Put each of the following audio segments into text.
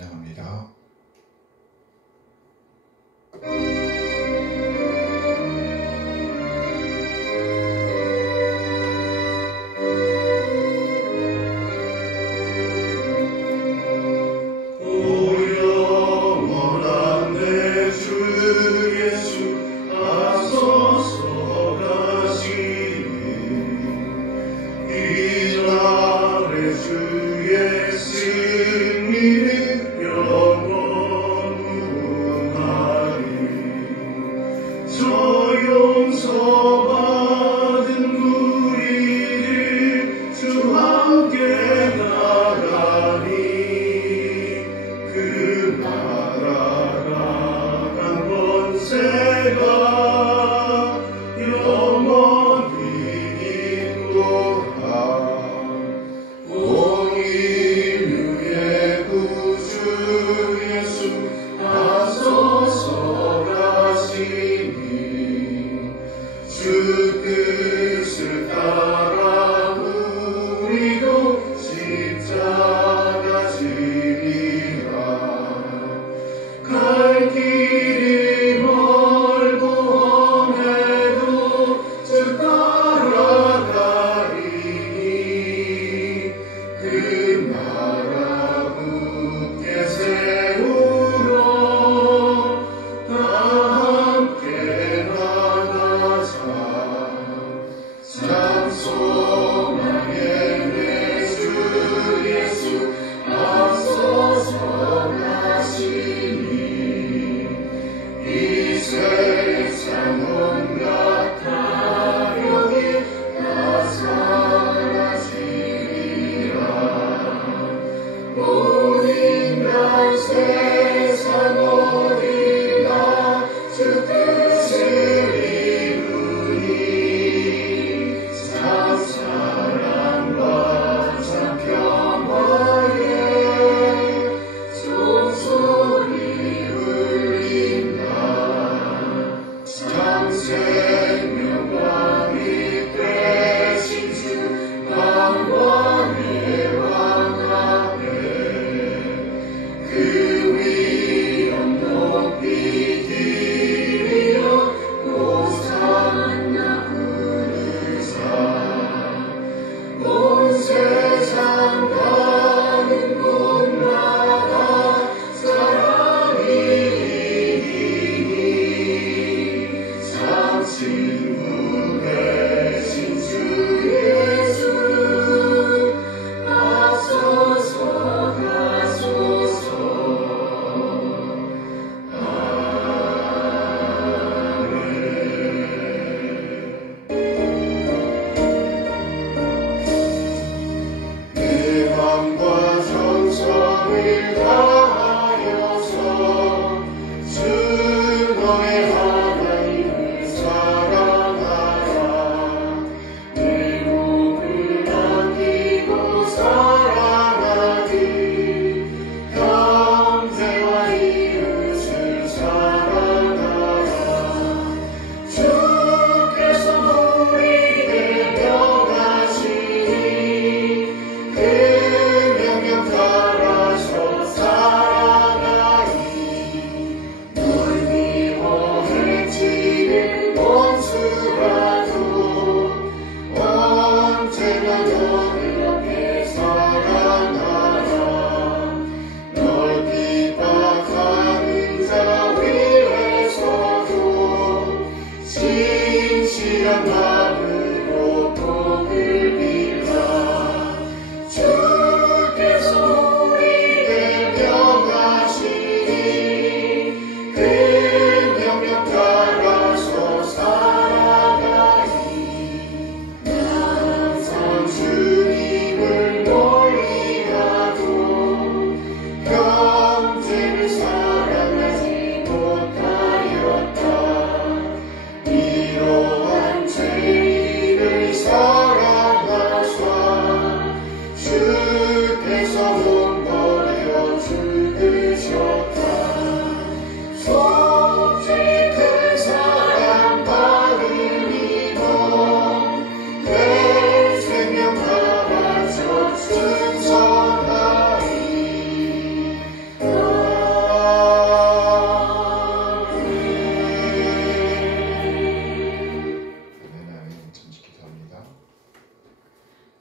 찬양합니다. 영원히 있노라.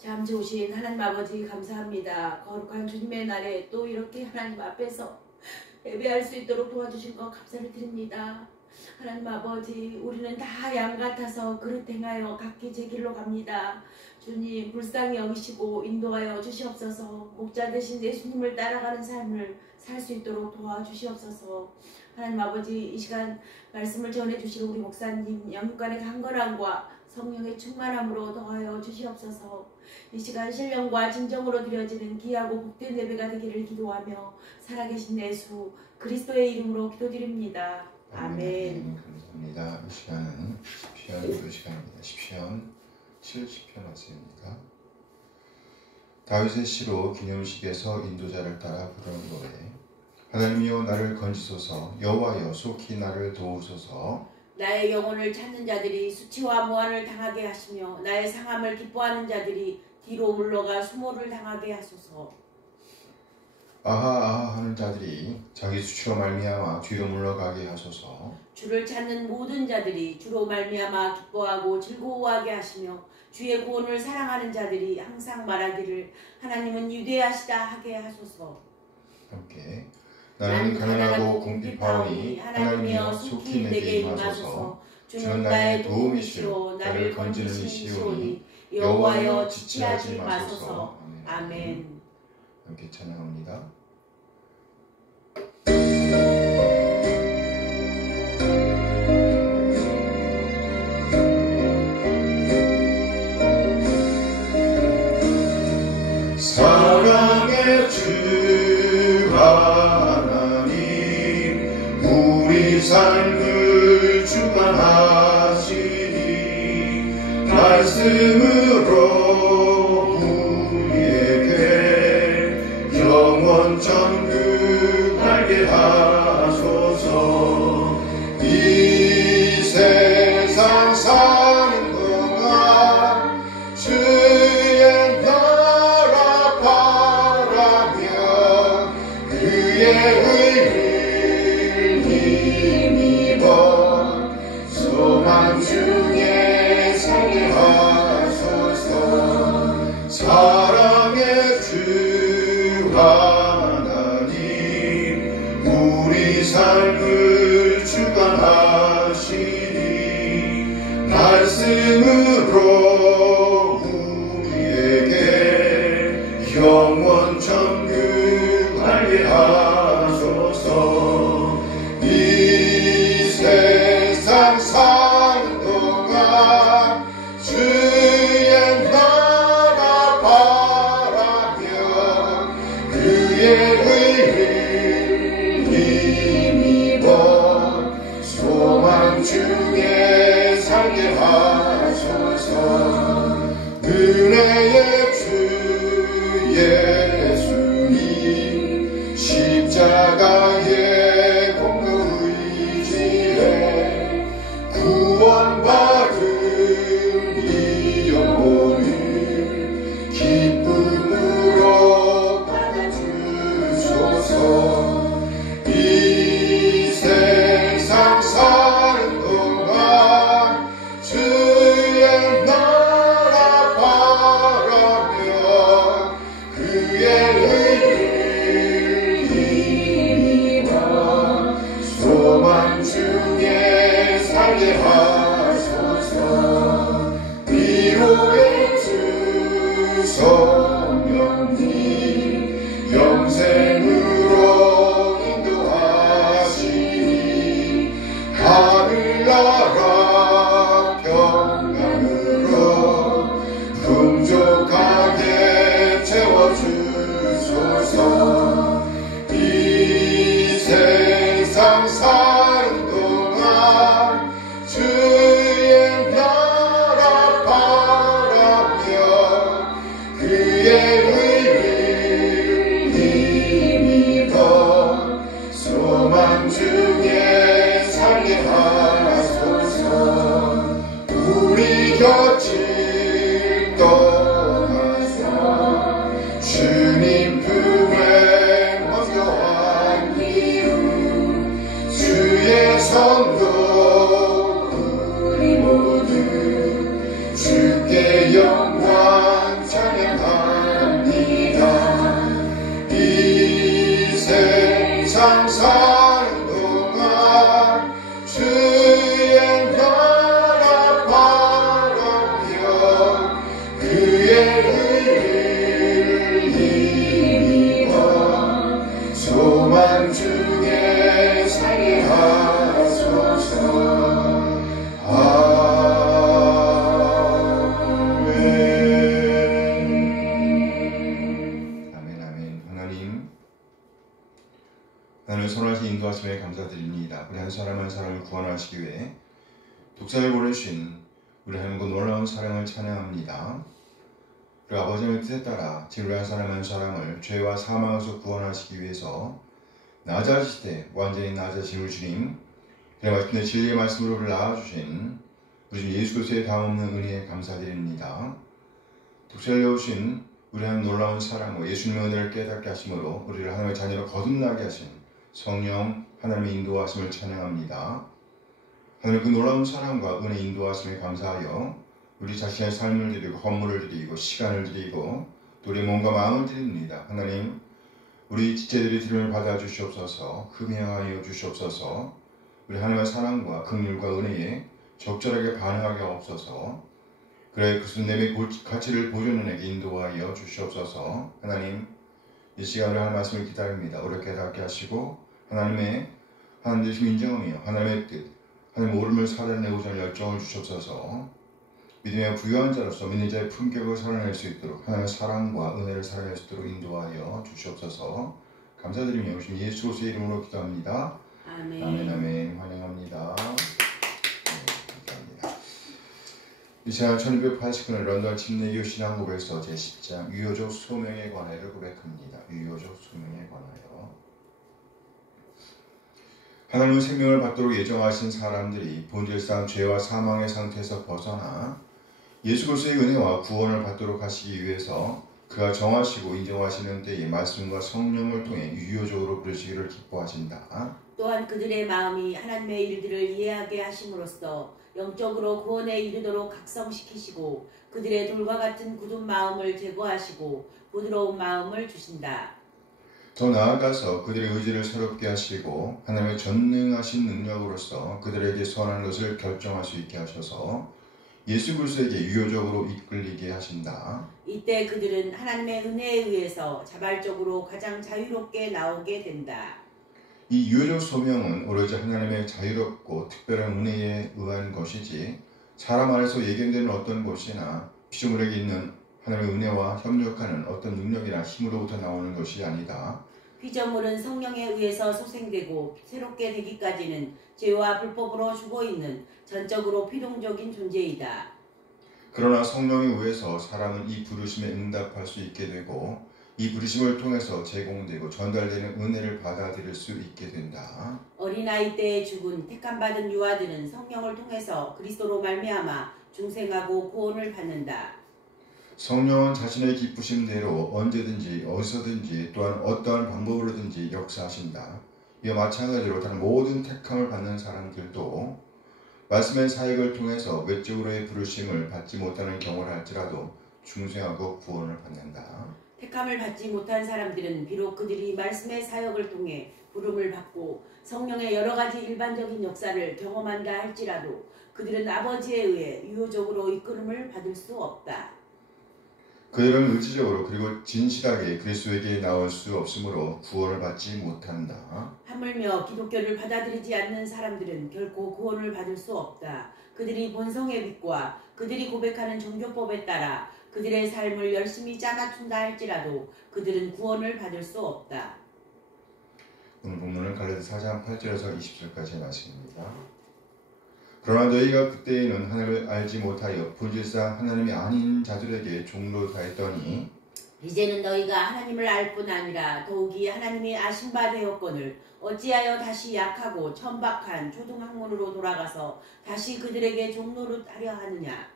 잠시 오신 하나님 아버지 감사합니다. 거룩한 주님의 날에 또 이렇게 하나님 앞에서 예배할 수 있도록 도와주신 것 감사를 드립니다. 하나님 아버지, 우리는 다 양 같아서 그릇 행하여 각기 제 길로 갑니다. 주님 불쌍히 여기시고 인도하여 주시옵소서. 목자 되신 예수님을 따라가는 삶을 살 수 있도록 도와주시옵소서. 하나님 아버지, 이 시간 말씀을 전해주실 우리 목사님 영육간의 강건함과 성령의 충만함으로 더하여 주시옵소서. 이 시간 신령과 진정으로 드려지는 귀하고 복된 예배가 되기를 기도하며 살아계신 예수 그리스도의 이름으로 기도드립니다. 아멘. 감사합니다. 이 시간은 시편 시간입니다. 시편 70편 말씀입니다. 다윗의 시로 기념식에서 인도자를 따라 부르는 노래. 하나님이여 나를 건지소서. 여호와여 속히 나를 도우소서. 나의 영혼을 찾는 자들이 수치와 모한을 당하게 하시며 나의 상함을 기뻐하는 자들이 뒤로 물러가 수모를 당하게 하소서. 아하 하는 자들이 자기 수치로 말미암아 뒤로 물러가게 하소서. 주를 찾는 모든 자들이 주로 말미암아 기뻐하고 즐거워하게 하시며 주의 구원을 사랑하는 자들이 항상 말하기를 하나님은 위대하시다 하게 하소서. 함께 나는 가난하고 궁핍하오니 하나님이여 속히 내게 임하소서. 주는 나의 도움이시오 나를 건지는 이시오니 여호와여 지체하지 마소서. 아멘. 함께 찬양합니다. 사랑의 주 하나님 우리 삶을 주관하시니 말씀으로 우리에게 영원 천국 알게 하소서. 이 세상 사는 동안 주의 나라 바라며 그의 의를 힘입어 소망 중에 살게 하소서. 사랑의 주 하나님 우리 삶을 주관하시니 말씀으로 우리에게 영원 천국 알게 하소서. 이 세상 사는 동안 주의 나라 바라며 그의 의를 힘입어 소망 중에 살게 하소서. 은혜의 주 예수님 십자가의 공로 의지에 구원받은 이 영혼을 기쁨으로 받아주소서. 이 세상 사는 동안 주의 나라 바라며 그의 의를 힘입어 소망 중에 살게 하소서. 위로의 주 성령님 영생으로 인도하시니 하늘나라 평강으로 풍족하게 채워주소서. 이 세상 사는 동안 주의 나라 바라며 그의 의를 힘입어 소망 중에 살게 하소서. 우리 곁을 떠나서 주 하나님의 인도하심에 감사드립니다. 우리 한 사람 한 사람을 구원하시기 위해 독사를 보내주신 우리 하나님과 놀라운 사랑을 찬양합니다. 그리고 아버지의 뜻에 따라 지금 우리 한 사람 한 사람을 죄와 사망에서 구원하시기 위해서 낮아지시되 완전히 낮아진 우리 주님, 그래 말씀의 진리의 말씀으로 우리를 낳아주신 우리 주 예수 그리스도의 다음없는 은혜에 감사드립니다. 독사를 내오신 우리 하나님 놀라운 사랑과 예수님의 은혜를 깨닫게 하심으로 우리를 하나님의 자녀로 거듭나게 하신 성령 하나님의 인도하심을 찬양합니다. 하나님의 그 놀라운 사랑과 은혜 인도하심에 감사하여 우리 자신의 삶을 드리고 헌물을 드리고 시간을 드리고 또 우리의 몸과 마음을 드립니다. 하나님, 우리 지체들이 드림을 받아 주시옵소서. 흠양하여 주시옵소서. 우리 하나님의 사랑과 긍휼과 은혜에 적절하게 반응하게 하옵소서. 그래 그 내의 가치를 보존하게 인도하여 주시옵소서. 하나님, 이 시간을 하나님 말씀을 기다립니다. 우리를 깨닫게 하시고 하나님 되심 인정하며 하나님의 뜻, 하나님 오름을 살아내고자 하는 열정을 주시옵소서. 믿음의 부유한 자로서 믿는 자의 품격을 살아낼 수 있도록 하나님의 사랑과 은혜를 살아낼 수 있도록 인도하여 주시옵소서. 감사드리며 오신 예수 그리스도의 이름으로 기도합니다. 아멘. 아멘. 아멘. 환영합니다. 감사합니다. 이 시간 1289년 런던 침례교 신앙고백서 제10장 유효적 소명에 관하여를 고백합니다. 유효적 소명에 관하여. 하나님은 생명을 받도록 예정하신 사람들이 본질상 죄와 사망의 상태에서 벗어나 예수 그리스도의 은혜와 구원을 받도록 하시기 위해서 그가 정하시고 인정하시는 때에 말씀과 성령을 통해 유효적으로 부르시기를 기뻐하신다. 또한 그들의 마음이 하나님의 일들을 이해하게 하심으로써 영적으로 구원에 이르도록 각성시키시고 그들의 돌과 같은 굳은 마음을 제거하시고 부드러운 마음을 주신다. 더 나아가서 그들의 의지를 새롭게 하시고 하나님의 전능하신 능력으로서 그들에게 선한 것을 결정할 수 있게 하셔서 예수 그리스도에게 유효적으로 이끌리게 하신다. 이때 그들은 하나님의 은혜에 의해서 자발적으로 가장 자유롭게 나오게 된다. 이 유효적 소명은 오로지 하나님의 자유롭고 특별한 은혜에 의한 것이지 사람 안에서 예견되는 어떤 것이나 피조물에게 있는 하나님의 은혜와 협력하는 어떤 능력이나 힘으로부터 나오는 것이 아니다. 피조물은 성령에 의해서 소생되고 새롭게 되기까지는 죄와 불법으로 죽어있는 전적으로 피동적인 존재이다. 그러나 성령에 의해서 사람은 이 부르심에 응답할 수 있게 되고 이 부르심을 통해서 제공되고 전달되는 은혜를 받아들일 수 있게 된다. 어린아이 때에 죽은 택함받은 유아들은 성령을 통해서 그리스도로 말미암아 중생하고 구원을 받는다. 성령은 자신의 기쁘심대로 언제든지 어디서든지 또한 어떠한 방법으로든지 역사하신다. 이와 마찬가지로 다른 모든 택함을 받는 사람들도 말씀의 사역을 통해서 외적으로의 부르심을 받지 못하는 경우를 할지라도 중생하고 구원을 받는다. 택함을 받지 못한 사람들은 비록 그들이 말씀의 사역을 통해 부름을 받고 성령의 여러 가지 일반적인 역사를 경험한다 할지라도 그들은 아버지에 의해 유효적으로 이끌음을 받을 수 없다. 그들은 의지적으로 그리고 진실하게 그리스도에게 나올 수 없으므로 구원을 받지 못한다. 하물며 기독교를 받아들이지 않는 사람들은 결코 구원을 받을 수 없다. 그들이 본성의 빛과 그들이 고백하는 종교법에 따라 그들의 삶을 열심히 짜맞춘다 할지라도 그들은 구원을 받을 수 없다. 오늘 본문은 갈라디아서 4장 8절에서 20절까지의 말씀입니다. 그러나 너희가 그때에는 하나님을 알지 못하여 본질상 하나님이 아닌 자들에게 종로 다했더니 이제는 너희가 하나님을 알 뿐 아니라 더욱이 하나님이 아신 바 되었거늘 어찌하여 다시 약하고 천박한 초등학문으로 돌아가서 다시 그들에게 종로를 하려 하느냐.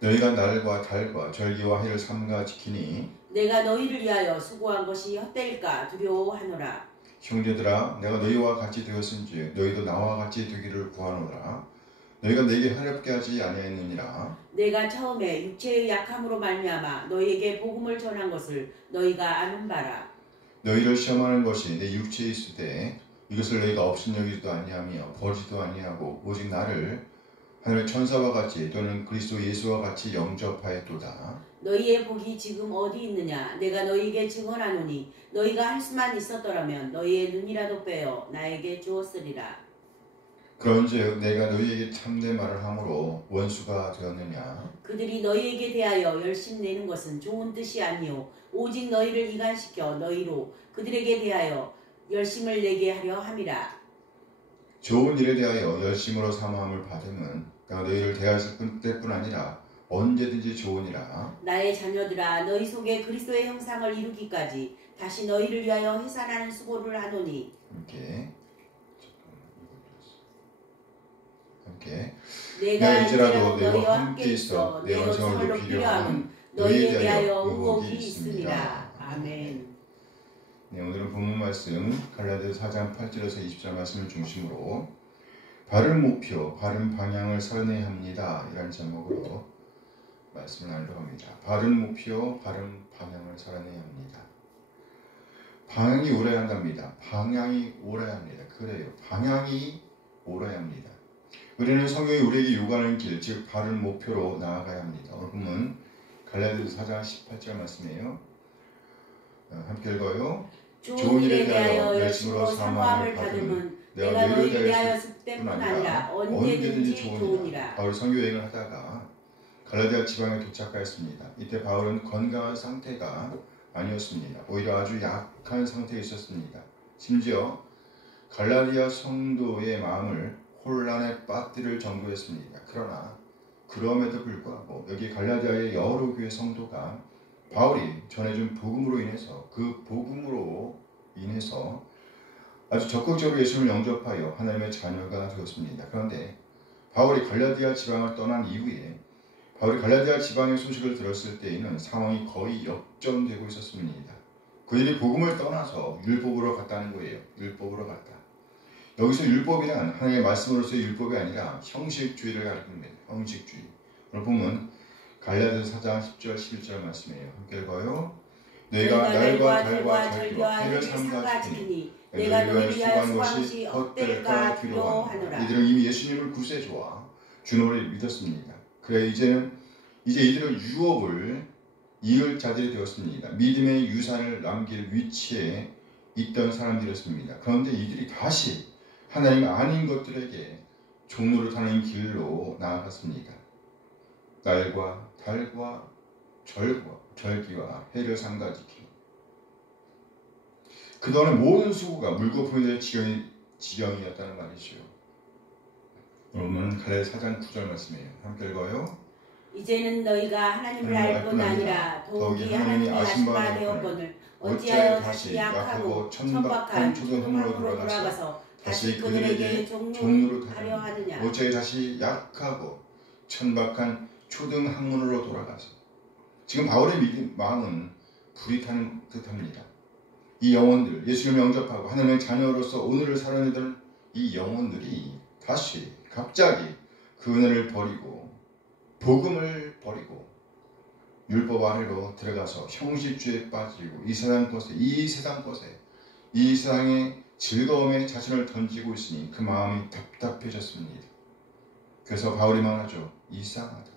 너희가 날과 달과 절기와 해를 삼가 지키니 내가 너희를 위하여 수고한 것이 헛되일까 두려워하노라. 형제들아, 내가 너희와 같이 되었은지 너희도 나와 같이 되기를 구하노라. 너희가 내게 하렵게 하지 아니하였느니라. 내가 처음에 육체의 약함으로 말미암아 너희에게 복음을 전한 것을 너희가 아는 바라. 너희를 시험하는 것이 내 육체에 있을 때 이것을 너희가 업신여기지도 아니하며 버리지도 아니하고 오직 나를 하늘의 천사와 같이 또는 그리스도 예수와 같이 영접하였도다. 너희의 복이 지금 어디 있느냐. 내가 너희에게 증언하노니 너희가 할 수만 있었더라면 너희의 눈이라도 빼어 나에게 주었으리라. 그런즉 내가 너희에게 참된 말을 함으로 원수가 되었느냐. 그들이 너희에게 대하여 열심내는 것은 좋은 뜻이 아니요 오직 너희를 이간시켜 너희로 그들에게 대하여 열심을 내게 하려 함이라. 좋은 일에 대하여 열심으로 사모함을 받으면 내가 너희를 대하였을 때뿐 아니라 언제든지 좋으니라. 나의 자녀들아, 너희 속에 그리스도의 형상을 이루기까지 다시 너희를 위하여 회산하는 수고를 하노니. 함께 내가 이제라도 너희와 함께 있어 내 영성을 높이려 함은 너희에 대하여 의혹이 있습니다. 아멘. 네, 오늘은 본문 말씀 갈라디아서 4장 8절에서 20절 말씀을 중심으로 바른 목표, 바른 방향을 살아내야 합니다. 이라는 제목으로 말씀을 나누려고 합니다. 바른 목표, 바른 방향을 살아내야 합니다. 방향이 옳아야 한답니다. 방향이 옳아야 합니다. 그래요. 방향이 옳아야 합니다. 우리는 성경이 우리에게 요구하는 길, 즉 바른 목표로 나아가야 합니다. 오늘 본문 갈라디아서 4장 18절 말씀이에요. 함께 읽어요. 좋은 일에 대하여 열심으로 사모함을 받으면 내가 너희를 대하였을 때뿐 아니라 언제든지 좋으니라. 바울이 선교 여행을 하다가 갈라디아 지방에 도착하였습니다. 이때 바울은 건강한 상태가 아니었습니다. 오히려 아주 약한 상태에 있었습니다. 심지어 갈라디아 성도의 마음을 혼란에 빠뜨릴 정도였습니다. 그러나 그럼에도 불구하고 여기 갈라디아의 여러 교회 성도가 바울이 전해준 복음으로 인해서 그 복음으로 인해서 아주 적극적으로 예수를 영접하여 하나님의 자녀가 되었습니다. 그런데 바울이 갈라디아 지방을 떠난 이후에 바울이 갈라디아 지방의 소식을 들었을 때에는 상황이 거의 역전되고 있었습니다. 그들이 복음을 떠나서 율법으로 갔다는 거예요. 율법으로 갔다. 여기서 율법이란 하나님의 말씀으로서의 율법이 아니라 형식주의를 가리킵니다. 형식주의. 오늘 보면 갈라디아서 4장 10절 11절 말씀이에요. 함께 읽어요. 너희가 날과 달과 절기와 해를 삼가 지키니 내가 너희를 위하여 수고한 것이 헛될까 두려워하노라. 이들은 이미 예수님을 구세주와 주노를 믿었습니다. 그래 이제 이들은 유업을 이을 자들이 되었습니다. 믿음의 유산을 남길 위치에 있던 사람들이었습니다. 그런데 이들이 다시 하나님 아닌 것들에게 종노릇하는 길로 나아갔습니다. 날과 달과 절기와 해를 삼가지키고 그동안의 모든 수고가 물거품이 될 지경이었다는 말이죠. 여러분 갈라디아 4장 9절 말씀이에요. 함께 읽어요. 이제는 너희가 하나님을 알 뿐 아니라 더욱이 하나님이 아신 바 되었거늘 어찌하여 다시 약하고 천박한 초등학문으로 돌아가서 다시 그들에게 종노릇하려 하느냐. 어찌하여 다시 약하고 천박한 초등학문으로 돌아가서 지금 바울의 마음은 불이 타는 듯합니다. 이 영혼들, 예수님을 영접하고 하나님의 자녀로서 오늘을 살아내던 이 영혼들이 다시 갑자기 그 은혜를 버리고 복음을 버리고 율법 아래로 들어가서 형식주의에 빠지고 이 세상 것에 이 세상의 즐거움에 자신을 던지고 있으니 그 마음이 답답해졌습니다. 그래서 바울이 말하죠. 이상하다.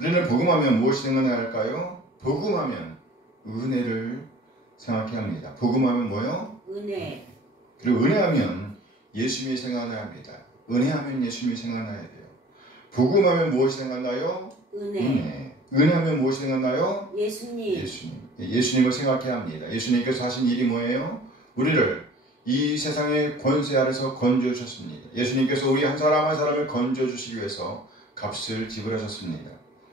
우리는 복음하면 무엇이 생각나야 할까요? 복음하면 은혜를 생각해야 합니다. 복음하면 뭐요? 은혜. 그리고 은혜하면 예수님이 생각나야 합니다. 은혜하면 예수님이 생각나야 돼요. 복음하면 무엇이 생각나요? 은혜. 은혜하면 무엇이 생각나요? 예수님. 예수님을 생각해야 합니다. 예수님께서 하신 일이 뭐예요? 우리를 이 세상의 권세 아래서 건져주셨습니다. 예수님께서 우리 한 사람 한 사람을 건져주시기 위해서 값을 지불하셨습니다.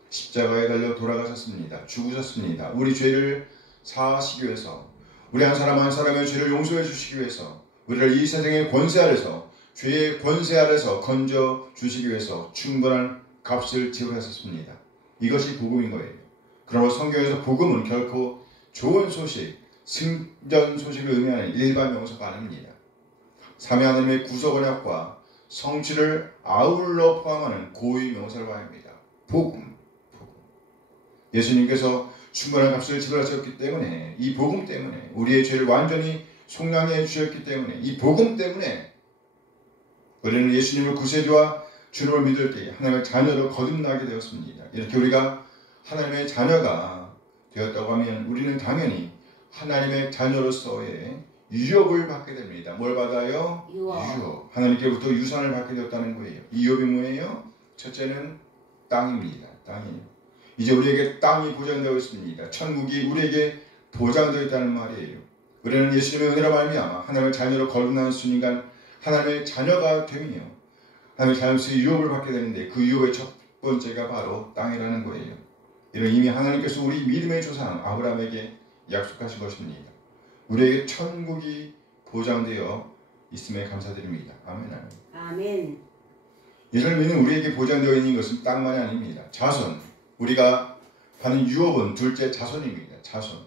십자가에 달려 돌아가셨습니다. 죽으셨습니다. 우리 죄를 사하시기 위해서 우리 한 사람 한 사람의 죄를 용서해 주시기 위해서 우리를 이 세상의 권세 아래서 죄의 권세 아래서 건져주시기 위해서 충분한 값을 지불하셨습니다. 이것이 복음인 거예요. 그러므로 성경에서 복음은 결코 좋은 소식, 승전 소식을 의미하는 일반 명사가 아닙니다. 삼위 하나님의 구속 언약과 성취를 아울러 포함하는 고유 명사를 말합니다. 복음. 예수님께서 충분한 값을 지불하셨기 때문에 이 복음 때문에 우리의 죄를 완전히 속량해 주셨기 때문에 이 복음 때문에 우리는 예수님을 구세주와 주님을 믿을 때 하나님의 자녀로 거듭나게 되었습니다. 이렇게 우리가 하나님의 자녀가 되었다고 하면 우리는 당연히 하나님의 자녀로서의 유업을 받게 됩니다. 뭘 받아요? 유업. 하나님께부터 유산을 받게 되었다는 거예요. 이 유업이 뭐예요? 첫째는 땅입니다. 땅이에요. 이제 우리에게 땅이 보장되어 있습니다. 천국이 우리에게 보장되어 있다는 말이에요. 우리는 예수님의 은혜로 말미암아 하나님의 자녀로 거듭나는 순간 하나님의 자녀가 되며 하나님의 자녀로서의 유업을 받게 되는데 그 유업의 첫 번째가 바로 땅이라는 거예요. 이는 이미 하나님께서 우리 믿음의 조상 아브라함에게 약속하신 것입니다. 우리에게 천국이 보장되어 있음에 감사드립니다. 아멘. 아멘. 예수를 믿는 우리에게 보장되어 있는 것은 땅만이 아닙니다. 자손. 우리가 받는 유업은 둘째 자손입니다. 자손.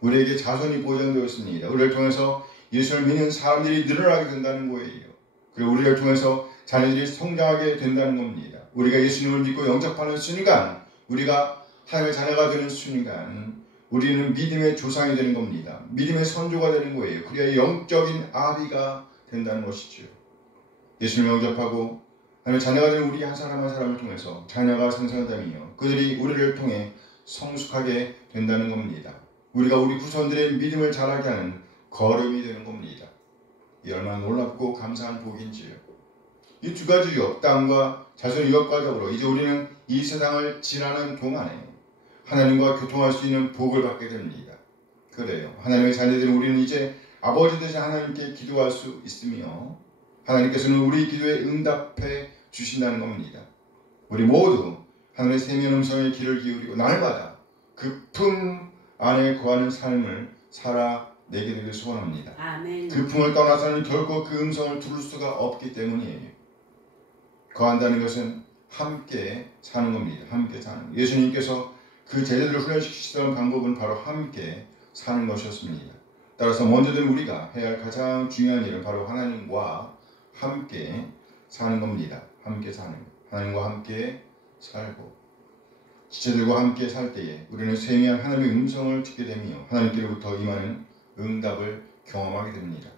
우리에게 자손이 보장되어 있습니다. 우리를 통해서 예수를 믿는 사람들이 늘어나게 된다는 거예요. 그리고 우리를 통해서 자녀들이 성장하게 된다는 겁니다. 우리가 예수님을 믿고 영접하는 순간, 우리가 하나님의 자녀가 되는 순간 우리는 믿음의 조상이 되는 겁니다. 믿음의 선조가 되는 거예요. 그래야 영적인 아비가 된다는 것이죠. 예수님을 영접하고 하나님의 자녀가 되는 우리 한 사람 한 사람을 통해서 자녀가 생성되며 그들이 우리를 통해 성숙하게 된다는 겁니다. 우리가 우리 후손들의 믿음을 자라게 하는 걸음이 되는 겁니다. 이 얼마나 놀랍고 감사한 복인지요. 이 두 가지 유업, 땅과 자손 유업과 더불어 이제 우리는 이 세상을 지나는 동안에 하나님과 교통할 수 있는 복을 받게 됩니다. 그래요. 하나님의 자녀들은 우리는 이제 아버지 되신 하나님께 기도할 수 있으며 하나님께서는 우리 기도에 응답해 주신다는 겁니다. 우리 모두 하늘의 세면 음성의 귀를 기울이고 날마다 그 품 안에 거하는 삶을 살아내게 되길 소원합니다. 아멘. 그 품을 떠나서는 결코 그 음성을 들을 수가 없기 때문이에요. 거한다는 것은 함께 사는 겁니다. 함께 사는 것. 예수님께서 그 제자들을 훈련시키시던 방법은 바로 함께 사는 것이었습니다. 따라서 먼저는 우리가 해야 할 가장 중요한 일은 바로 하나님과 함께 사는 겁니다. 함께 사는 것. 하나님과 함께 살고 지체들과 함께 살 때에 우리는 세미한 하나님의 음성을 듣게 되며 하나님께로부터 임하는 응답을 경험하게 됩니다.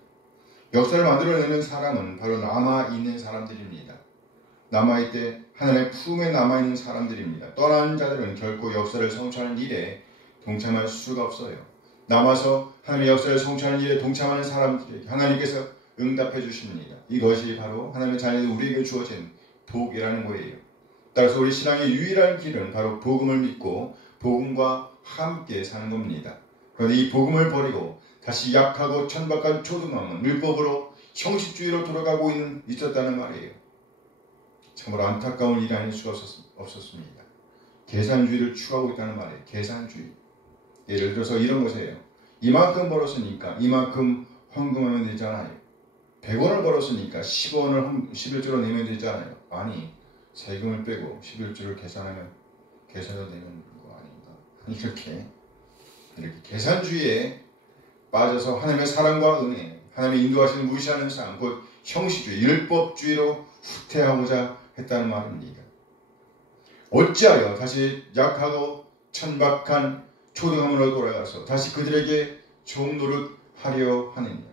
역사를 만들어내는 사람은 바로 남아있는 사람들입니다. 남아있되 하나님의 품에 남아있는 사람들입니다. 떠난 자들은 결코 역사를 성취하는 일에 동참할 수가 없어요. 남아서 하나님의 역사를 성취하는 일에 동참하는 사람들에게 하나님께서 응답해 주십니다. 이것이 바로 하나님의 자녀들 우리에게 주어진 복이라는 거예요. 따라서 우리 신앙의 유일한 길은 바로 복음을 믿고 복음과 함께 사는 겁니다. 그런데 이 복음을 버리고 다시 약하고 천박한 초등학문 율법으로 형식주의로 돌아가고 있었다는 말이에요. 참으로 안타까운 일이 아닐 수가 없었습니다. 계산주의를 추구하고 있다는 말이에요. 계산주의. 예를 들어서 이런 것이에요. 이만큼 벌었으니까 이만큼 헌금하면 되잖아요. 100원을 벌었으니까 10원을 11조로 내면 되잖아요. 아니, 세금을 빼고 11조를 계산해서 내면 거 아닌가. 이렇게 계산주의에 빠져서 하나님의 사랑과 은혜, 하나님의 인도하시는 무시하는 삶, 곧 형식주의, 율법주의로 후퇴하고자 했다는 말입니다. 어찌하여 다시 약하고 천박한 초등학문으로 돌아가서 다시 그들에게 종노릇하려 하느냐.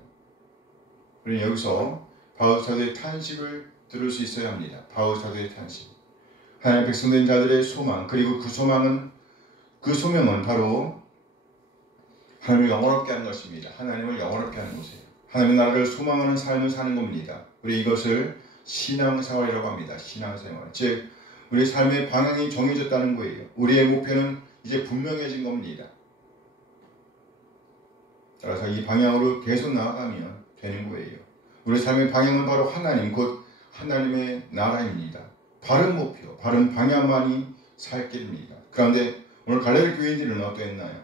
우리는 여기서 바울 사도의 탄식을 들을 수 있어야 합니다. 바울 사도의 탄식. 하나님 백성된 자들의 소망, 그리고 그 소명은 바로 하나님을 영원롭게 하는 것입니다. 하나님을 영원롭게 하는 것이에요. 하나님의 나라를 소망하는 삶을 사는 겁니다. 우리 이것을 신앙생활이라고 합니다. 신앙생활. 즉 우리 삶의 방향이 정해졌다는 거예요. 우리의 목표는 이제 분명해진 겁니다. 따라서 이 방향으로 계속 나아가면 되는 거예요. 우리 삶의 방향은 바로 하나님, 곧 하나님의 나라입니다. 바른 목표, 바른 방향만이 살 길입니다. 그런데 오늘 갈레리 교인들은 어땠나요?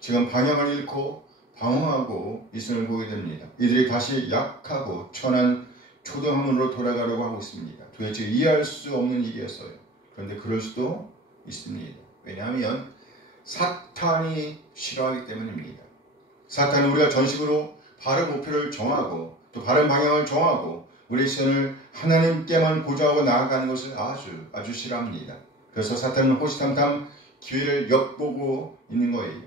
지금 방향을 잃고 방황하고 있음을 보게 됩니다. 이들이 다시 약하고 천한 초등학문으로 돌아가려고 하고 있습니다. 도대체 이해할 수 없는 일이었어요. 그런데 그럴 수도 있습니다. 왜냐하면 사탄이 싫어하기 때문입니다. 사탄은 우리가 전식으로 바른 목표를 정하고 또 바른 방향을 정하고 우리 시선을 하나님께만 고정하고 나아가는 것을 아주 싫어합니다. 그래서 사탄은 호시탐탐 기회를 엿보고 있는 거예요.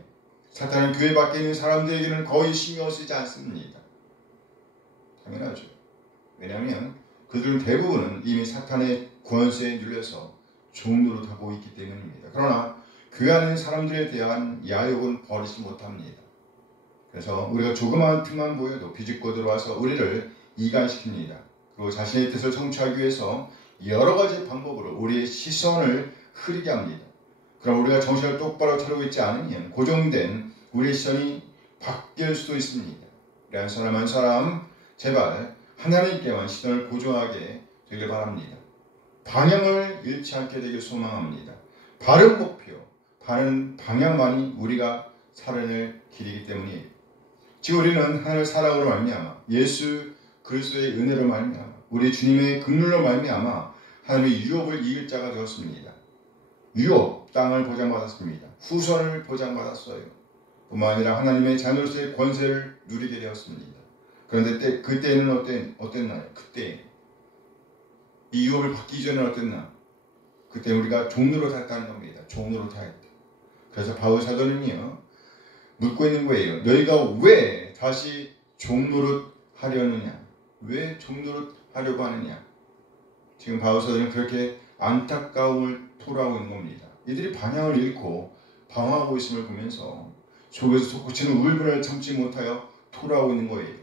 사탄은 교회 밖에 있는 사람들에게는 거의 신경 쓰지 않습니다. 당연하죠. 왜냐하면 그들은 대부분은 이미 사탄의 권세에 눌려서 종노릇하고 있기 때문입니다. 그러나 교회 안에 있는 사람들에 대한 야욕은 버리지 못합니다. 그래서 우리가 조그마한 틈만 보여도 비집고 들어와서 우리를 이간시킵니다. 그리고 자신의 뜻을 성취하기 위해서 여러 가지 방법으로 우리의 시선을 흐리게 합니다. 그럼 우리가 정신을 똑바로 차리고 있지 않으면 고정된 우리의 시선이 바뀔 수도 있습니다. 그래야 사람 한 사람 제발 하나님께만 시선을 고정하게 되길 바랍니다. 방향을 잃지 않게 되길 소망합니다. 바른 목표, 바른 방향만이 우리가 살아낼 길이기 때문이에요. 지금 우리는 하나님의 사랑으로 말미암아 예수 그리스도의 은혜로 말미암아 우리 주님의 긍휼로 말미암아 하나님의 유업을 이길 자가 되었습니다. 유업, 땅을 보장받았습니다. 후손을 보장받았어요. 뿐만 아니라 하나님의 자녀로서의 권세를 누리게 되었습니다. 그런데 그때는 어땠나요? 그때 이 유업을 받기 전에는 어땠나? 그때 우리가 종로로 탔다는 겁니다. 종로로 타였다. 그래서 바울 사도는요 묻고 있는 거예요. 너희가 왜 다시 종로로 하려느냐? 왜 종로로 하려고 하느냐? 지금 바울 사도는 그렇게 안타까움을 토로하고 있는 겁니다. 이들이 방향을 잃고 방황하고 있음을 보면서 속에서 솟구치는 울분을 참지 못하여 토로하고 있는 거예요.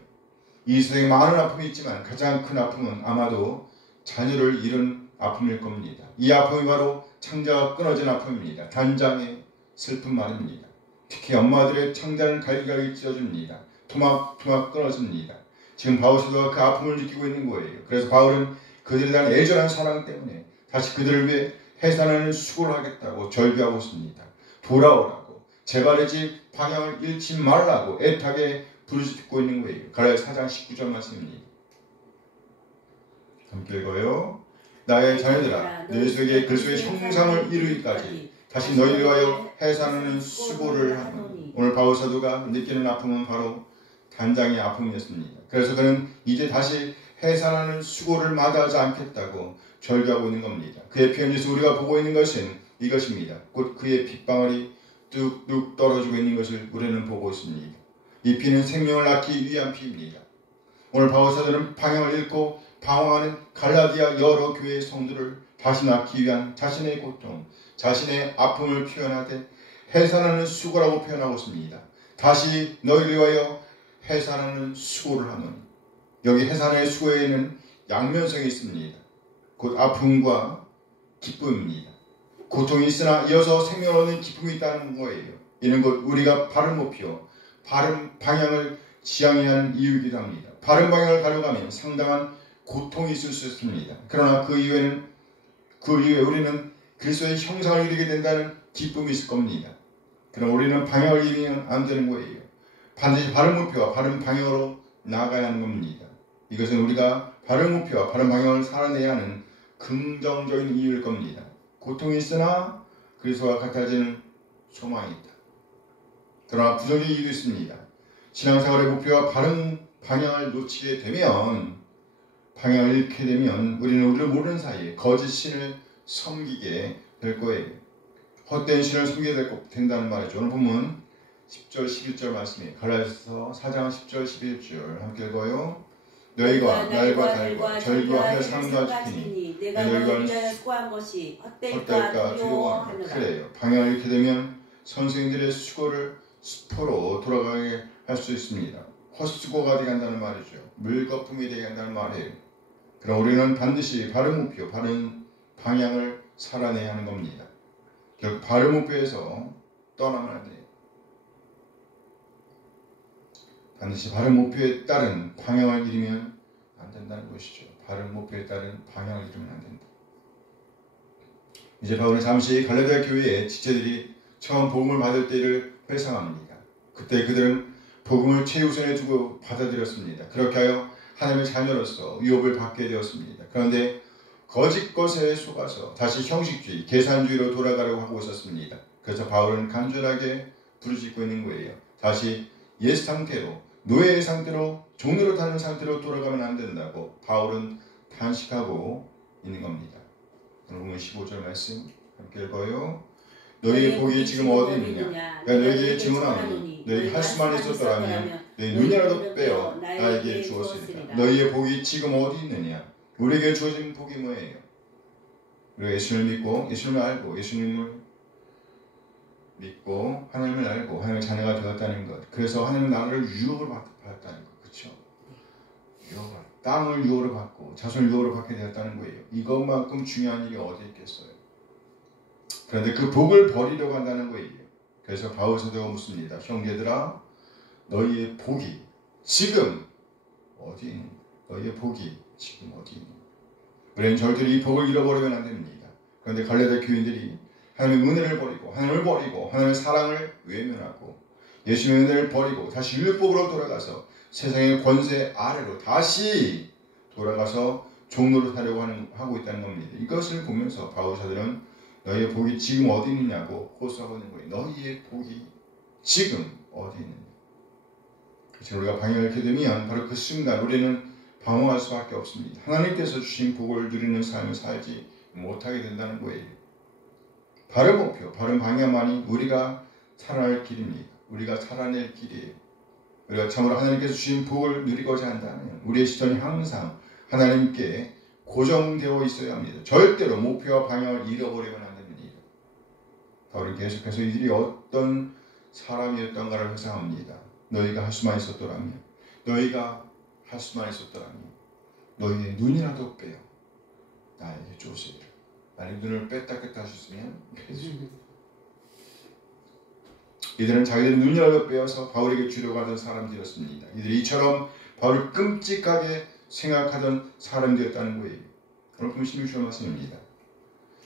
이 세상에 많은 아픔이 있지만 가장 큰 아픔은 아마도 자녀를 잃은 아픔일 겁니다. 이 아픔이 바로 창자가 끊어진 아픔입니다. 단장의 슬픈 말입니다. 특히 엄마들의 창자는 갈기갈기 찢어집니다. 토막토막 끊어집니다. 지금 바울 사도가 그 아픔을 느끼고 있는 거예요. 그래서 바울은 그들에 대한 애절한 사랑 때문에 다시 그들을 위해 해산하는 수고를 하겠다고 절규하고 있습니다. 돌아오라고 제발의 집 방향을 잃지 말라고 애타게 부르짖고 있는 거예요. 갈라디아 4장 19절 말씀입니다. 함께 읽어요. 나의 자녀들아 너희 속에 그리스도의 형상을 이루기까지 다시 너희를 위하여 해산하는 수고를 하노니. 오늘 바울 사도가 느끼는 아픔은 바로 단장의 아픔이었습니다. 그래서 그는 이제 다시 해산하는 수고를 마다하지 않겠다고 절규하고 있는 겁니다. 그의 표현에서 우리가 보고 있는 것은 이것입니다. 곧 그의 핏방울이 뚝뚝 떨어지고 있는 것을 우리는 보고 있습니다. 이 피는 생명을 낳기 위한 피입니다. 오늘 바울 사도는 방향을 잃고 방황하는 갈라디아 여러 교회의 성도를 다시 낳기 위한 자신의 고통, 자신의 아픔을 표현하되 해산하는 수고라고 표현하고 있습니다. 다시 너희를 위하여 해산하는 수고를 하노니. 여기 해산의 수고에는 양면성이 있습니다. 곧 아픔과 기쁨입니다. 고통이 있으나 이어서 생명을 얻는 기쁨이 있다는 거예요. 이는 곧 우리가 바른 목표, 바른 방향을 지향해야 하는 이유이기도 합니다. 바른 방향을 가려가면 상당한 고통이 있을 수 있습니다. 그러나 그 이후에 우리는 그리스도의 형상을 이루게 된다는 기쁨이 있을 겁니다. 그럼 우리는 방향을 잃으면 안 되는 거예요. 반드시 바른 목표와 바른 방향으로 나아가야 하는 겁니다. 이것은 우리가 바른 목표와 바른 방향을 살아내야 하는 긍정적인 이유일 겁니다. 고통이 있으나 그리스도와 같아지는 소망이 있다. 그러나 부정적인 이유도 있습니다. 신앙생활의 목표와 바른 방향을 놓치게 되면, 방향을 잃게 되면 우리는 우리를 모르는 사이에 거짓 신을 섬기게 될 거예요. 헛된 신을 섬기게 된다는 말이죠. 오늘 본문 10절 11절 말씀이 갈라디아서 4장 10절 11절 함께 읽어요. 너희가 날과 달과 절기와 해 삼가 지키니 내가 너희를 위하여 수고한 것이 헛될까 두려워하느라. 그래요. 방향을 잃게 되면 선생님들의 수고를 수포로 돌아가게 할 수 있습니다. 헛수고가 되게 한다는 말이죠. 물거품이 되게 한다는 말이에요. 그럼 우리는 반드시 바른 목표, 바른 방향을 살아내야 하는 겁니다. 결국 바른 목표에서 떠나면 안 돼요. 반드시 바른 목표에 따른 방향을 잃으면 안 된다는 것이죠. 바른 목표에 따른 방향을 잃으면 안 된다. 이제 바울은 잠시 갈라디아 교회의 지체들이 처음 복음을 받을 때를 회상합니다. 그때 그들은 복음을 최우선에 두고 받아들였습니다. 그렇게 하여 하나님의 자녀로서 유업을 받게 되었습니다. 그런데 거짓 것에 속아서 다시 형식주의, 계산주의로 돌아가려고 하고 있었습니다. 그래서 바울은 간절하게 부르짖고 있는 거예요. 다시 옛 상태로, 노예의 상태로, 종으로 타는 상태로 돌아가면 안 된다고 바울은 단식하고 있는 겁니다. 오늘 보면 15절 말씀 함께 읽어요. 너희의 복이 지금 어디 있느냐? 내가 너희에게 증언하노니 너희 할 수만 있었더라면 너희 눈이라도 빼어 나에게 주었으리라. 너희의 복이 지금 어디 있느냐? 우리에게 주어진 복이 뭐예요? 우리가 예수님을 믿고 예수님을 알고 예수님을 믿고 하나님을 알고 하나님의 자녀가 되었다는 것. 그래서 하나님 나라를 유업을 받았다는 것. 그렇죠? 유업을, 땅을 유업으로 받고 자손을 유업으로 받게 되었다는 거예요. 이것만큼 중요한 일이 어디 있겠어요? 그런데 그 복을 버리려고 한다는 거예요. 그래서 바울 사도가 묻습니다. 형제들아, 너희의 복이 지금 어디 있느냐? 너희의 복이 지금 어디 있느냐? 우리는 절대로 이 복을 잃어버리면 안 됩니다. 그런데 갈라디아 교인들이 하나님의 은혜를 버리고 하나님의 사랑을 외면하고 예수님의 은혜를 버리고 다시 율법으로 돌아가서 세상의 권세 아래로 다시 돌아가서 종로를 하려고 하고 있다는 겁니다. 이것을 보면서 바울 사도는 너희의 복이 지금 어디 있느냐고 호소하고 있는 거예요. 너희의 복이 지금 어디 있느냐. 그래서 우리가 방향을 잃게 되면 바로 그 순간 우리는 방황할 수밖에 없습니다. 하나님께서 주신 복을 누리는 삶을 살지 못하게 된다는 거예요. 바른 목표, 바른 방향만이 우리가 살아날 길입니다. 우리가 살아낼 길이에요. 우리가 참으로 하나님께서 주신 복을 누리고자 한다면 우리의 시선이 항상 하나님께 고정되어 있어야 합니다. 절대로 목표와 방향을 잃어버리면 안 됩니다. 바울은 계속해서 이들이 어떤 사람이었던가를 회상합니다. 너희가 할 수만 있었더라면 너희의 눈이라도 빼어 나에게 주세요. 만약 눈을 뺐다 하셨으면 이들은 자기들의 눈이라도 빼어서 바울에게 주려고 하던 사람들이었습니다. 이들이 이처럼 바울을 끔찍하게 생각하던 사람들이었다는 거예요. 오늘 본 16절 말씀입니다.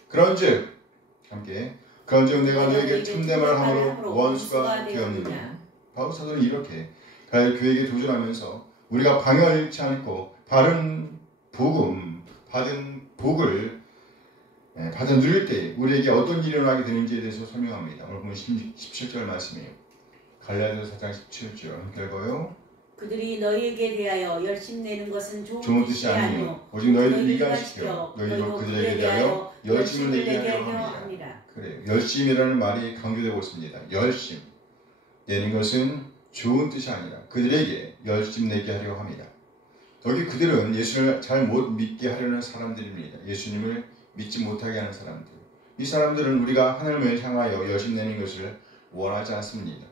그런즉 내가 너에게 참되말을 함으로 원수가 되었느냐. 바울 사도는 이렇게 교회에게 도전하면서 우리가 방향을 잃지 않고 바른 복음, 받은 복을 받아 누릴 때 우리에게 어떤 일이 일어나게 되는지에 대해서 설명합니다. 오늘 보면 17절 말씀이에요. 갈라디아서 4장 17절 함께 읽어요. 그들이 너희에게 대하여 열심내는 것은 좋은 뜻이 아니요 오직 너희를 미간시켜 너희로 그들에게 대하여 열심을 내게 하려 합니다. 그래요. 열심이라는 말이 강조되고 있습니다. 열심 내는 것은 좋은 뜻이 아니라 그들에게 열심 내게 하려 합니다. 여기 그들은 예수를 잘 못 믿게 하려는 사람들입니다. 예수님을 믿지 못하게 하는 사람들. 이 사람들은 우리가 하나님을 향하여 열심 내는 것을 원하지 않습니다.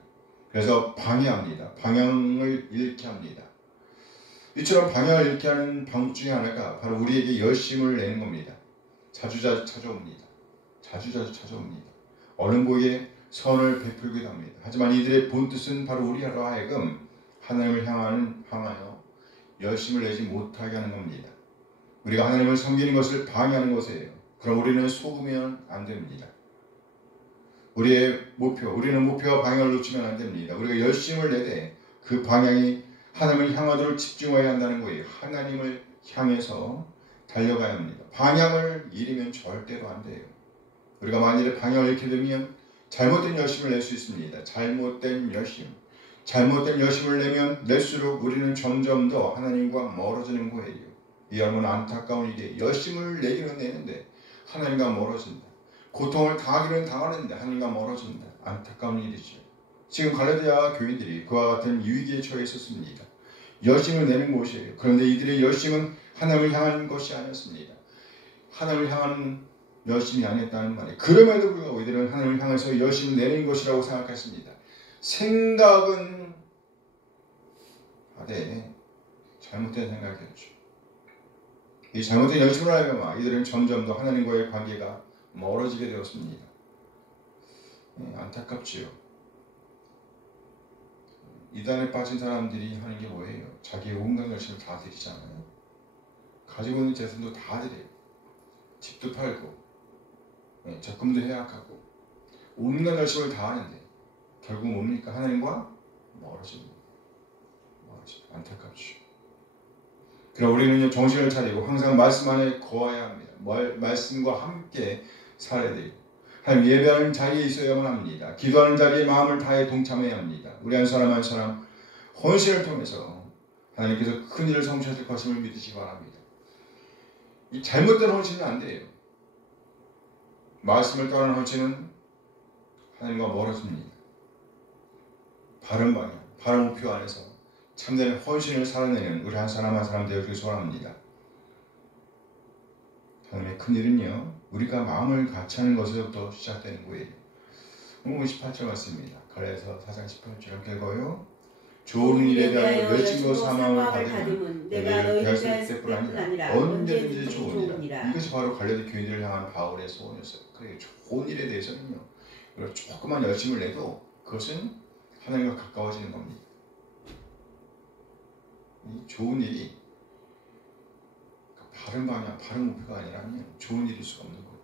그래서 방해합니다. 방향을 잃게 합니다. 이처럼 방향을 잃게 하는 방법 중에 하나가 바로 우리에게 열심을 내는 겁니다. 자주자주 찾아옵니다. 어느 보기에 선을 베풀기도 합니다. 하지만 이들의 본뜻은 바로 우리로 하여금 하나님을 향하여 열심을 내지 못하게 하는 겁니다. 우리가 하나님을 섬기는 것을 방해하는 것이에요. 그럼 우리는 속으면 안 됩니다. 우리는 목표와 방향을 놓치면 안 됩니다. 우리가 열심을 내되 그 방향이 하나님을 향하도록 집중해야 한다는 거예요. 하나님을 향해서 달려가야 합니다. 방향을 잃으면 절대로 안 돼요. 우리가 만일에 방향을 잃게 되면 잘못된 열심을 낼 수 있습니다. 잘못된 열심을 내면 낼수록 우리는 점점 더 하나님과 멀어지는 거예요. 이 얼마나 안타까운 일이에요. 열심을 내기는 내는데 하나님과 멀어진다. 고통을 당하기는 당하는데 하나님과 멀어진다. 안타까운 일이죠. 지금 갈라디아 교인들이 그와 같은 위기에 처해 있었습니다. 열심을 내는 곳이에요. 그런데 이들의 열심은 하나님을 향한 것이 아니었습니다. 하나님을 향한 열심이 아니었다는 말이에요. 그럼에도 불구하고 이들은 하나님을 향해서 열심을 내는 것이라고 생각했습니다. 생각은 잘못된 생각이었죠. 이 잘못된 열심을 하면 이들은 점점 더 하나님과의 관계가 멀어지게 되었습니다. 안타깝지요. 이단에 빠진 사람들이 하는 게 뭐예요? 자기의 온갖 열심을 다 드리잖아요. 가지고 있는 재산도 다 드려요. 집도 팔고 적금도 해약하고 온갖 열심을 다 하는데 결국 뭡니까? 하나님과 멀어집니다. 안타깝죠. 그럼 우리는 정신을 차리고 항상 말씀 안에 거해야 합니다. 말씀과 함께 살아야 돼요. 하나님 예배하는 자리에 있어야만 합니다. 기도하는 자리에 마음을 다해 동참해야 합니다. 우리 한 사람 한 사람 헌신을 통해서 하나님께서 큰 일을 성취하실 것임을 믿으시기 바랍니다. 이 잘못된 헌신은 안 돼요. 말씀을 떠나는 헌신은 하나님과 멀어집니다. 바른 방향, 바른 목표 안에서 참된 헌신을 살아내는 우리 한 사람 한 사람 되어주길 소원합니다. 하나님의 큰 일은요, 우리가 마음을 같이 하는 것에서부터 시작되는 거예요. 18절 말씀입니다. 갈라디아서 4장 18절 함께 읽어요. 좋은 일에 대하여 열심으로 사망을 받으면 내가 너희를 대할 때뿐 아니라 언제든지 좋은 일. 이것이 바로 갈라디아 교인들을 향한 바울의 소원이었어요. 그래, 좋은 일에 대해서는요, 조금만 열심을 내도 그것은 하나님과 가까워지는 겁니다. 이 좋은 일이 바른 방향, 바른 목표가 아니라면 좋은 일일 수가 없는 거예요.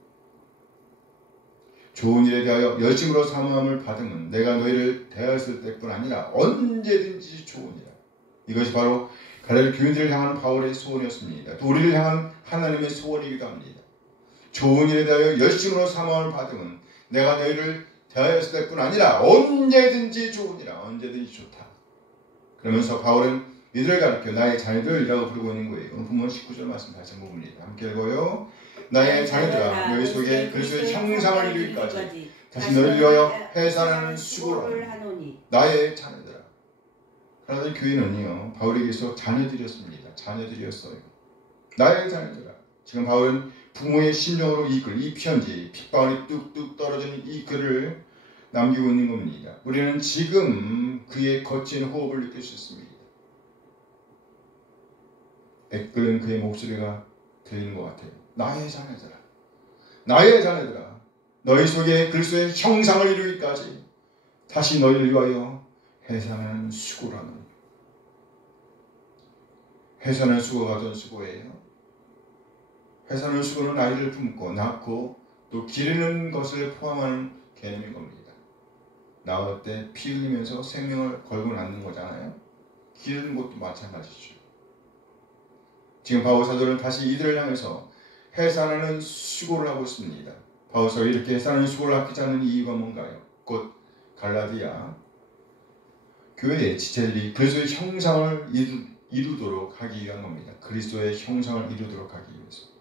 좋은 일에 대하여 열심으로 사모함을 받으면 내가 너희를 대하였을 때뿐 아니라 언제든지 좋은 일이라. 이것이 바로 갈릴리 교인들을 향한 바울의 소원이었습니다. 또 우리를 향한 하나님의 소원이기도 합니다. 좋은 일에 대하여 열심으로 사모함을 받으면 내가 너희를 대하였을 때뿐 아니라 언제든지 좋은 일이라. 언제든지 좋다. 그러면서 바울은 이들을 가리켜 나의 자녀들이라고 부르고 있는 거예요. 오늘 본문 19절 말씀 다시 한번 봅니다. 함께 읽어요. 나의 자녀들아 너희 속에 그리스도의 형상을 이루기까지 다시 너희를 위하여 해산하는 수고를 하노니. 나의 자녀들아. 하나님 교회는요 바울에게서 자녀들이었습니다. 자녀들이었어요. 나의 자녀들아. 지금 바울은 부모의 심정으로 이 글, 이 편지, 핏방울이 뚝뚝 떨어지는 이 글을 남기고 있는 겁니다. 우리는 지금 그의 거친 호흡을 느낄 수 있습니다. 애끓는 그의 목소리가 들리는 것 같아요. 나의 자녀들아, 나의 자녀들아, 너희 속에 그리스도의 형상을 이루기까지 다시 너희를 위하여 해산하는 수고를 하노니. 해산하는 수고가 어떤 수고예요? 해산하는 수고는 아이를 품고 낳고 또 기르는 것을 포함하는 개념인 겁니다. 낳을 때 피 흘리면서 생명을 걸고 낳는 거잖아요. 기르는 것도 마찬가지죠. 지금 바울 사도는 다시 이들을 향해서 해산하는 수고를 하고 있습니다. 바울 사도가 이렇게 해산하는 수고를 아끼지 않는 이유가 뭔가요? 곧 갈라디아 교회의 지체들이 그리스도의 형상을 이루도록 하기 위한 겁니다. 그리스도의 형상을 이루도록 하기 위해서.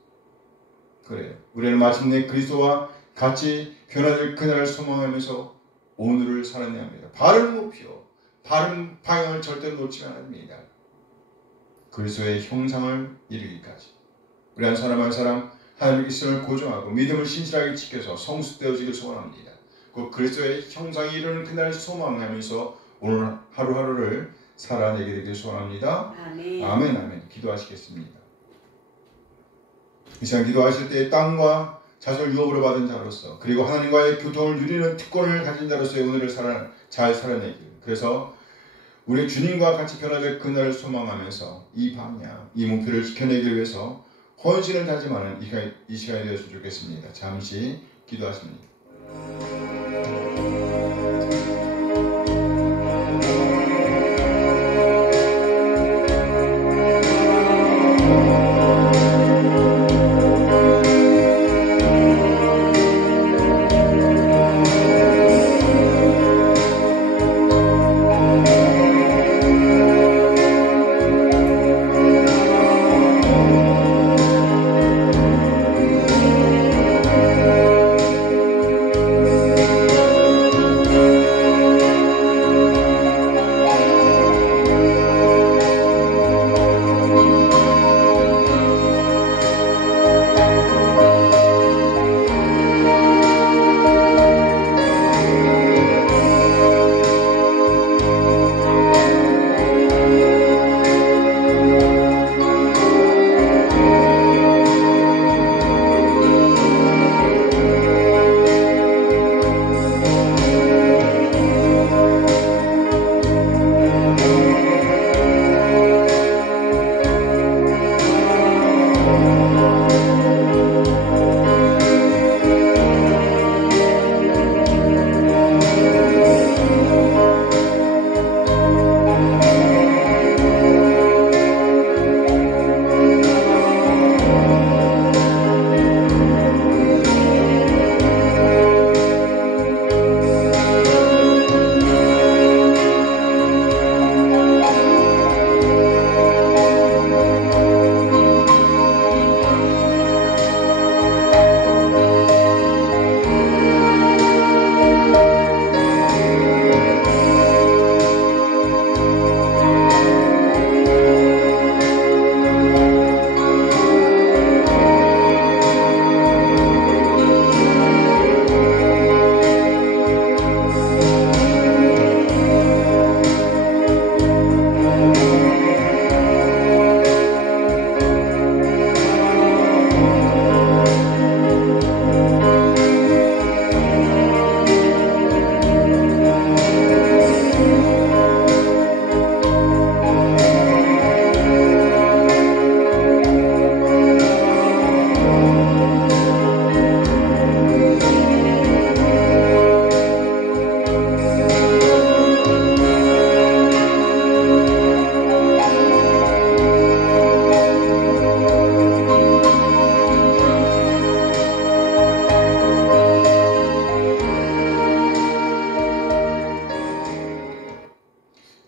그래요. 우리는 마침내 그리스도와 같이 변화될 그날을 소망하면서 오늘을 살아내야 합니다. 바른 목표, 바른 방향을 절대로 놓치면 안 됩니다. 그리스도의 형상을 이루기까지. 우리 한 사람 한 사람 하나님의 기성을 고정하고 믿음을 신실하게 지켜서 성숙되어지길 소원합니다. 그 그리스도의 형상이 이루는 그날을 소망하면서 오늘 하루하루를 살아내게 되길 소원합니다. 아멘. 아멘, 아멘. 기도하시겠습니다. 이 시간 기도하실 때 땅과 자손을 유업으로 받은 자로서 그리고 하나님과의 교통을 누리는 특권을 가진 자로서의 오늘을 잘 살아내길. 그래서 우리 주님과 같이 변화될 그날을 소망하면서 이 방향, 이 목표를 지켜내기 위해서 헌신을 다짐하는 이 시간이 되었으면 좋겠습니다. 잠시 기도하십니다.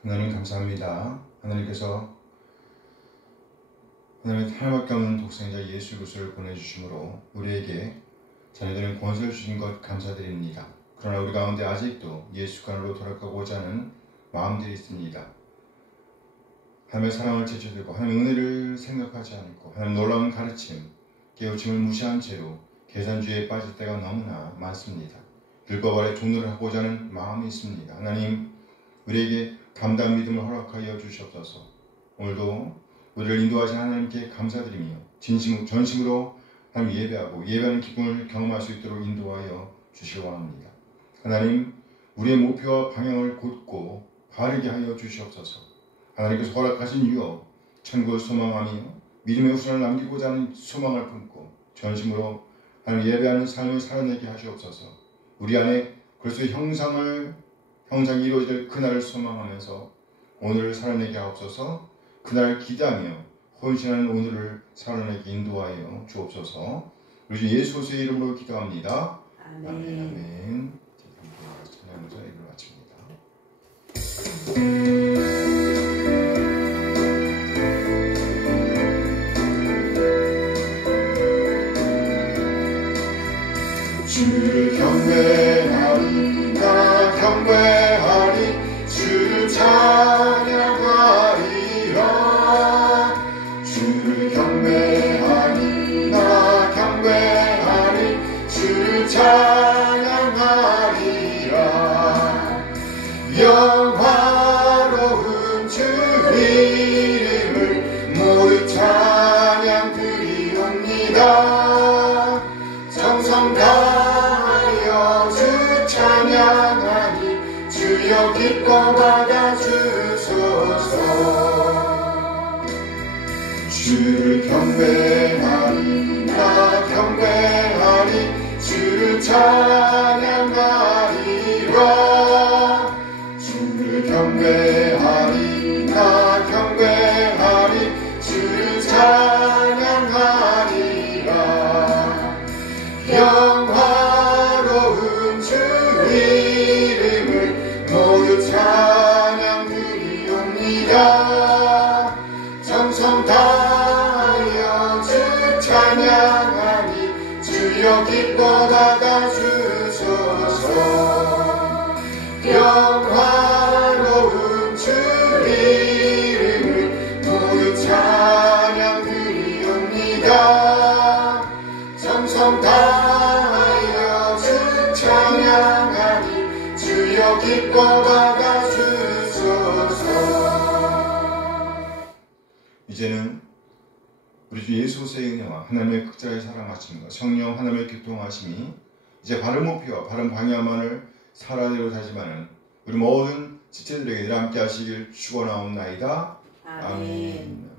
하나님 감사합니다. 하나님께서 하나님의 하나님밖에 없는 독생자 예수 그리스도를 보내주심으로 우리에게 자녀들은 권세를 주신 것 감사드립니다. 그러나 우리 가운데 아직도 예수관으로 돌아가고자 하는 마음들이 있습니다. 하나님의 사랑을 제쳐들고 하나님의 은혜를 생각하지 않고 하나님의 놀라운 가르침, 깨우침을 무시한 채로 계산주의에 빠질 때가 너무나 많습니다. 율법 아래 종노를 하고자 하는 마음이 있습니다. 하나님, 우리에게 담대한 믿음을 허락하여 주시옵소서. 오늘도 우리를 인도하신 하나님께 감사드리며 전심으로 하나님 예배하고 예배하는 기쁨을 경험할 수 있도록 인도하여 주시기 바랍니다. 하나님, 우리의 목표와 방향을 곧고 바르게 하여 주시옵소서. 하나님께서 허락하신 유업, 천국을 소망하며 믿음의 후손을 남기고자 하는 소망을 품고 전심으로 하나님 예배하는 삶을 살아내게 하시옵소서. 우리 안에 그리스도의 형상이 이루어질 그날을 소망하면서 오늘을 살아내게 하옵소서. 그날을 기대하며 헌신하는 오늘을 살아내게 인도하여 주옵소서. 우리 주 예수 그리스도의 이름으로 기도합니다. 아멘. 아멘. 찬양하면서 예배를 마칩니다. 주를 경배하리, 나 경배하리, 주를 찬양하리라. 주를 경배하리, 나 경배하리, 주를 찬양하리라. 영화로운 주 이름을 모두 찬양 드리옵니다. 정성 다하여 주 찬양하니 주여 기뻐 받아주소서. 주를 경배하리, 나 경배하리, 주를 찬양하리라. 주를 경배하리, 나 경배하리, 주를 찬양하리라. 영화로운 주 이름을 모두 찬양 드리옵니다. 정성 다하여 주 찬양하니 주여 기뻐 받아주소서. 영화로운 주 이름을 모두 찬양 드리옵니다. 정성 다하여 주 찬양하니 주여 기뻐 받아주소서. 이제는 우리 주 예수 그리스도의 은혜와 하나님의 극자의 사랑하심과 성령 하나님의 교통하심이 이제 바른 목표와 바른 방향만을 살아내려 하지만은 우리 모든 지체들에게 늘 함께 하시길 축원하옵나이다. 아멘.